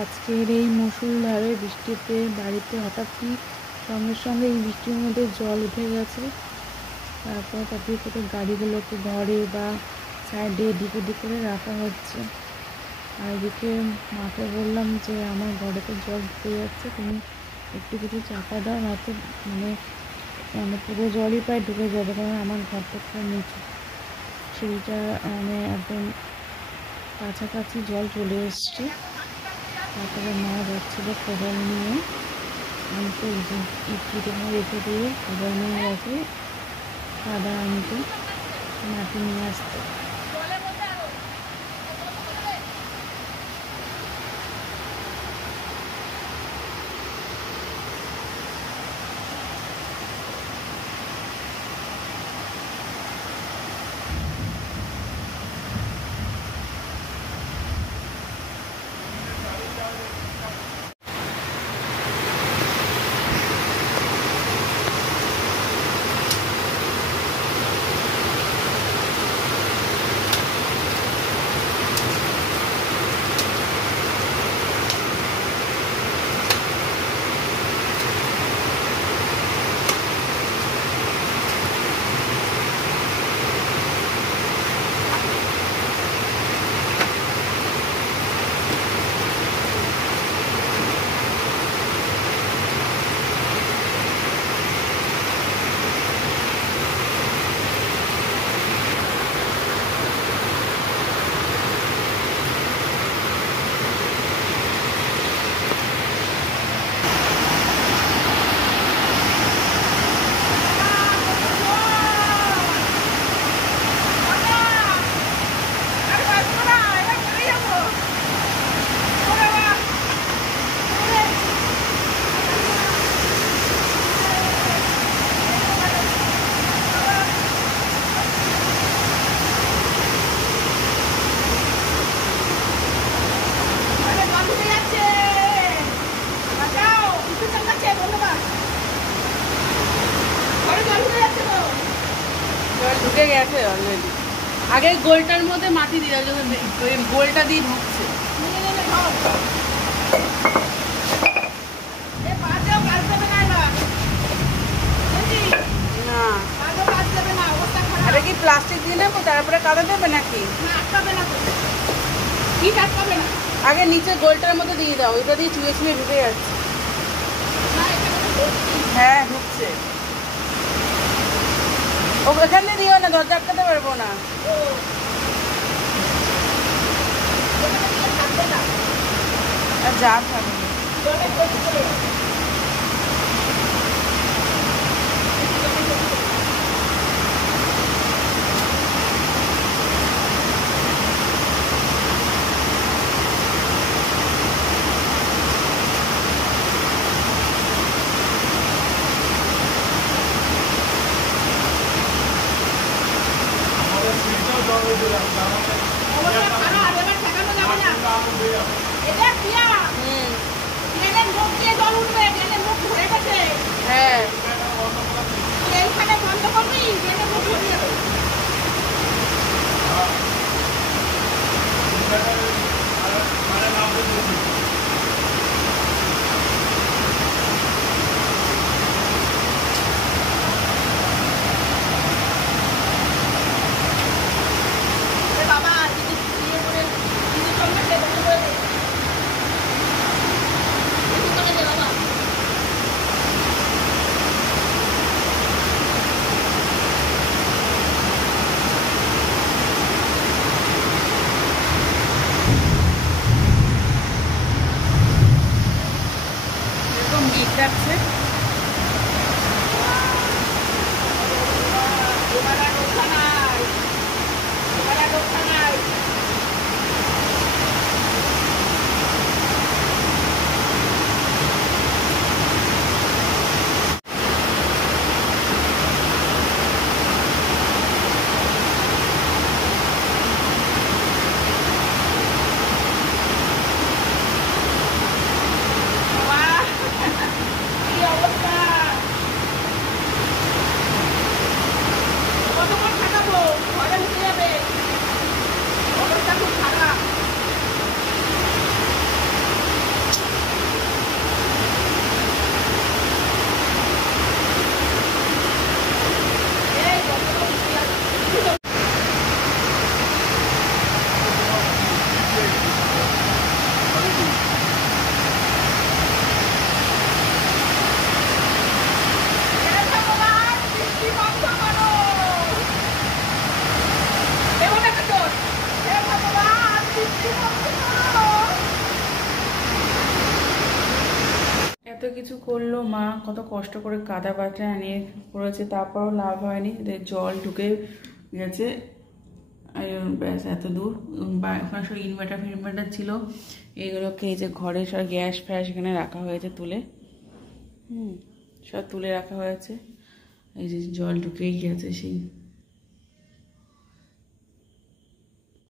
আজকের এই মুষলধারে বৃষ্টিতে বাড়িতে হঠাৎই সঙ্গে সঙ্গে এই বৃষ্টির মধ্যে জল উঠে গেছে। তারপর তাদের করে গাড়িগুলোকে ঘরে বা সাইডে এদিক ওদিক করে রাখা হচ্ছে। আর এদিকে মাকে বললাম যে আমার ঘরেতে জল ঢুকে যাচ্ছে, তুমি একটু কিছু চাপা দাও, নয়তো মানে পুরো জলই প্রায় ঢুকে যাবে, কারণ আমার ঘরটা পুরো নিচু, সিঁড়িটা মানে একদম কাছাকাছি জল চলে এসছে। তারপরে মা যাচ্ছিল কোদাল নিয়ে, আনতে ইটটিতে রেখে দিয়ে কোদাল নিয়ে গেছে কাদা আনতে, মাটি নিয়ে আসতে। ঢুকে গেছে অলরেডি। আগে গোলটার মধ্যে মাটি দিয়ে ওই গোলটা দিয়ে ঢুকছে। না আরে কি প্লাস্টিক দিয়ে নেবো, তারপরে কাদা দেবে নাকি? আগে নিচে গোলটার মধ্যে দিয়ে দাও, ওইটা দিয়ে চুয়ে চুয়ে ঢুকে যাচ্ছে। হ্যাঁ ঢুকছে। ওখানে দিও না, দরজা আটকাতে পারবো না। যা থাকবে এত কিছু করলো মা, কত কষ্ট করে কাদা বাটা আনিয়ে করেছে, তারপরও লাভ হয়নি। জল ঢুকে গেছে ব্যাস এত দূর। ওখানে সব ইনভার্টার ছিল, এগুলোকে এই যে ঘরে সব গ্যাস ফ্যাস এখানে রাখা হয়েছে তুলে, সব তুলে রাখা হয়েছে। এই যে জল ঢুকেই গেছে সেই